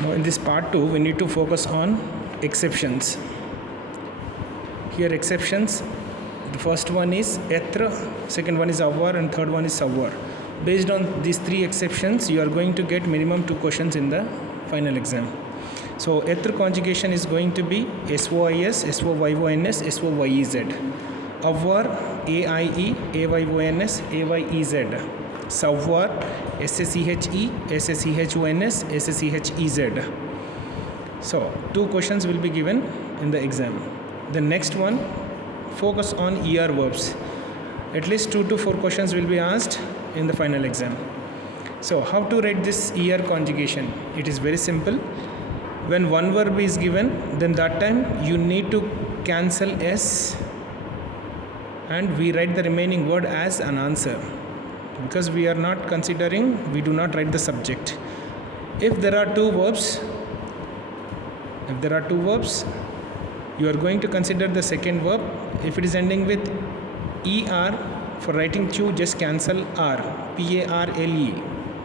Now in this part 2 we need to focus on exceptions. Here exceptions, the first one is etre, second one is avoir, and third one is savoir. Based on these three exceptions you are going to get minimum 2 questions in the final exam. So etre conjugation is going to be SOIS, SOYONS, SOYEZ. Avoir, AIE, AYONS, AYEZ. Savoir, SSCHE, SSCHONS, SSCHEZ. So 2 questions will be given in the exam. The next one, focus on ER verbs. At least 2 to 4 questions will be asked in the final exam. So how to write this ER conjugation? It is very simple. When one verb is given, then that time you need to cancel S and we write the remaining word as an answer, because we are not considering, we do not write the subject. If there are two verbs, you are going to consider the second verb. If it is ending with ER, for writing Q just cancel R, PARLE,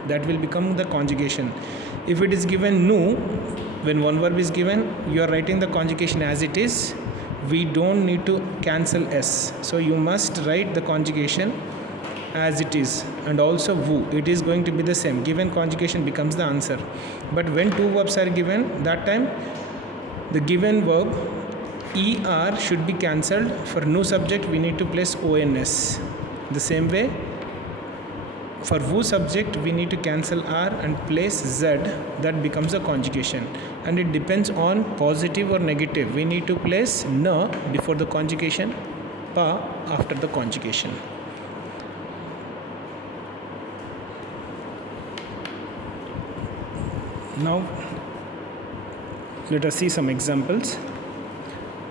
that will become the conjugation. If it is given nu, when one verb is given, you are writing the conjugation as it is. We don't need to cancel S, so you must write the conjugation as it is. And also wu, it is going to be the same, given conjugation becomes the answer. But when two verbs are given, that time the given verb ER should be cancelled. For nu subject we need to place ONS. The same way for wu subject we need to cancel R and place Z, that becomes a conjugation. And it depends on positive or negative. We need to place na before the conjugation, pa after the conjugation. Now let us see some examples.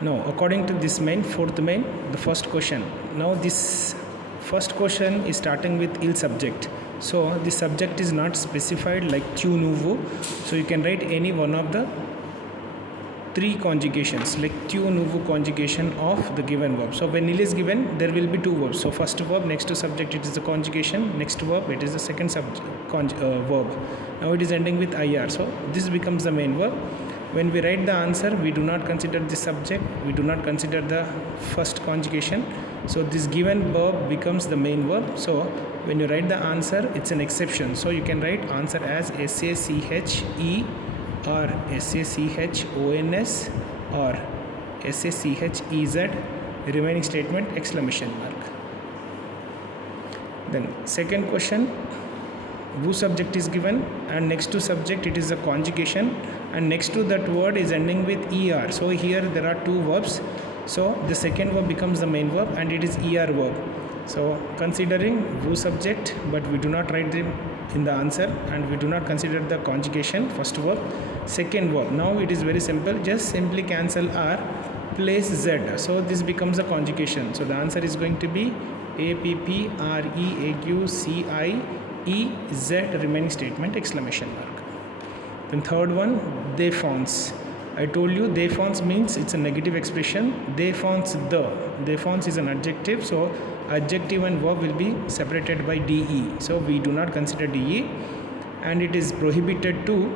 Now according to this main, fourth main, the first question. Now this first question is starting with il subject. So the subject is not specified like tu nouveau. So you can write any one of the 3 conjugations, like tu nouveau conjugation of the given verb. So when il is given, there will be 2 verbs. So first verb next to subject, it is the conjugation. Next verb, it is the second verb. Now it is ending with IR. So this becomes the main verb. When we write the answer, we do not consider the subject, we do not consider the first conjugation. So this given verb becomes the main verb. So when you write the answer, it's an exception. So you can write answer as SACHE or SACHONS or SACHEZ, remaining statement exclamation mark. Then second question, wu subject is given and next to subject it is a conjugation, and next to that word is ending with ER. So here there are 2 verbs. So the second verb becomes the main verb and it is ER verb. So considering wu subject, but we do not write them in the answer and we do not consider the conjugation, first verb. Second verb, now it is very simple, just simply cancel R, place Z. So this becomes a conjugation. So the answer is going to be APPREAQCIEZ, remaining statement exclamation mark. Then third one, défense. I told you défense means it's a negative expression. Défense is an adjective, so adjective and verb will be separated by DE. So we do not consider DE, and it is prohibited to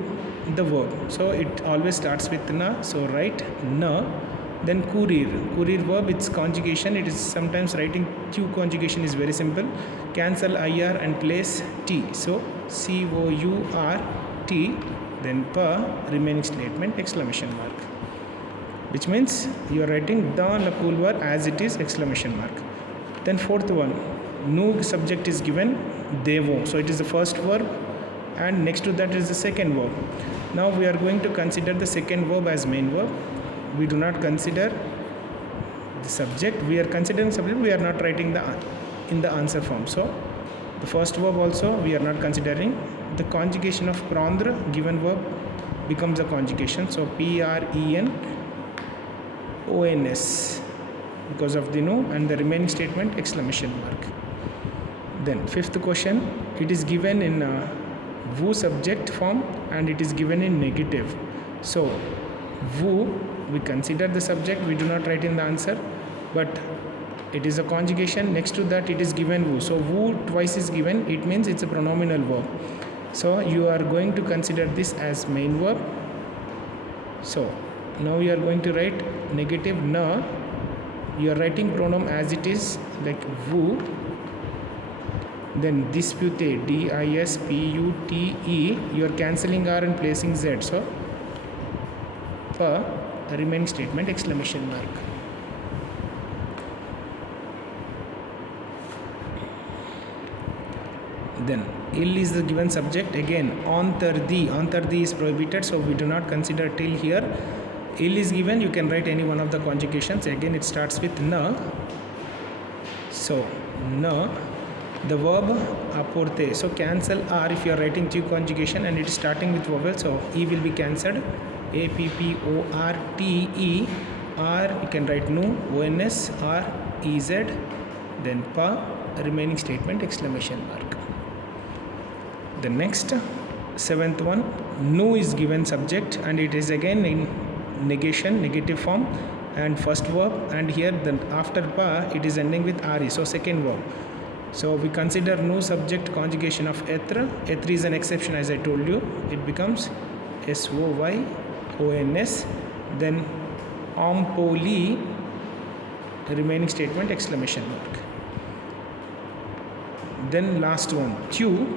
the verb. So it always starts with na, so write na. Then courir verb, its conjugation, it is sometimes writing Q conjugation is very simple. Cancel IR and place T. So COURT, then pa, remaining statement exclamation mark, which means you are writing dans le couloir as it is exclamation mark. Then fourth one, nu subject is given, devons. So it is the first verb and next to that is the second verb. Now we are going to consider the second verb as main verb. We do not consider the subject. We are considering subject, we are not writing in the answer form. So the first verb also we are not considering. The conjugation of prendre, given verb, becomes a conjugation. So PRENONS because of the no, and the remaining statement exclamation mark. Then fifth question, it is given in wu subject form and it is given in negative. So wu, we consider the subject, we do not write in the answer, but it is a conjugation. Next to that it is given wu. So wu twice is given, it means it's a pronominal verb. So you are going to consider this as main verb. So now you are going to write negative na. You are writing pronoun as it is, like vu. Then dispute, dispute. You are cancelling r and placing z. So pa, remaining statement exclamation mark. Then ill is the given subject. Again, antardi is prohibited, so we do not consider till here. Ill is given, you can write any one of the conjugations. Again, it starts with na. So na, the verb aporte. So cancel r if you are writing G conjugation and it is starting with vowel. So e will be cancelled. apporte. R you can write nu, ons, r, ez. Then pa, remaining statement exclamation mark. The next, seventh one, nu is given subject and it is again in negation, negative form, and first verb, and here then after pa it is ending with re, so second verb. So we consider nu subject conjugation of etre. Etre is an exception, as I told you. It becomes soyons. Then ampoli, remaining statement exclamation mark. Then last one, tu,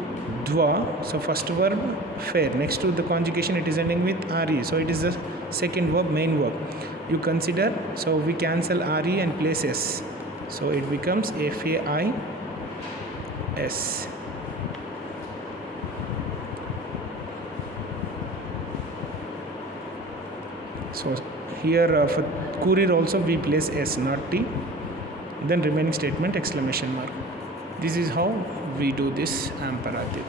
dwa. So first verb fair, next to the conjugation it is ending with re, so it is the second verb, main verb. You consider, so we cancel re and place s, so it becomes fais. So here for courier also we place s, not t. Then remaining statement exclamation mark. This is how we do this imperative.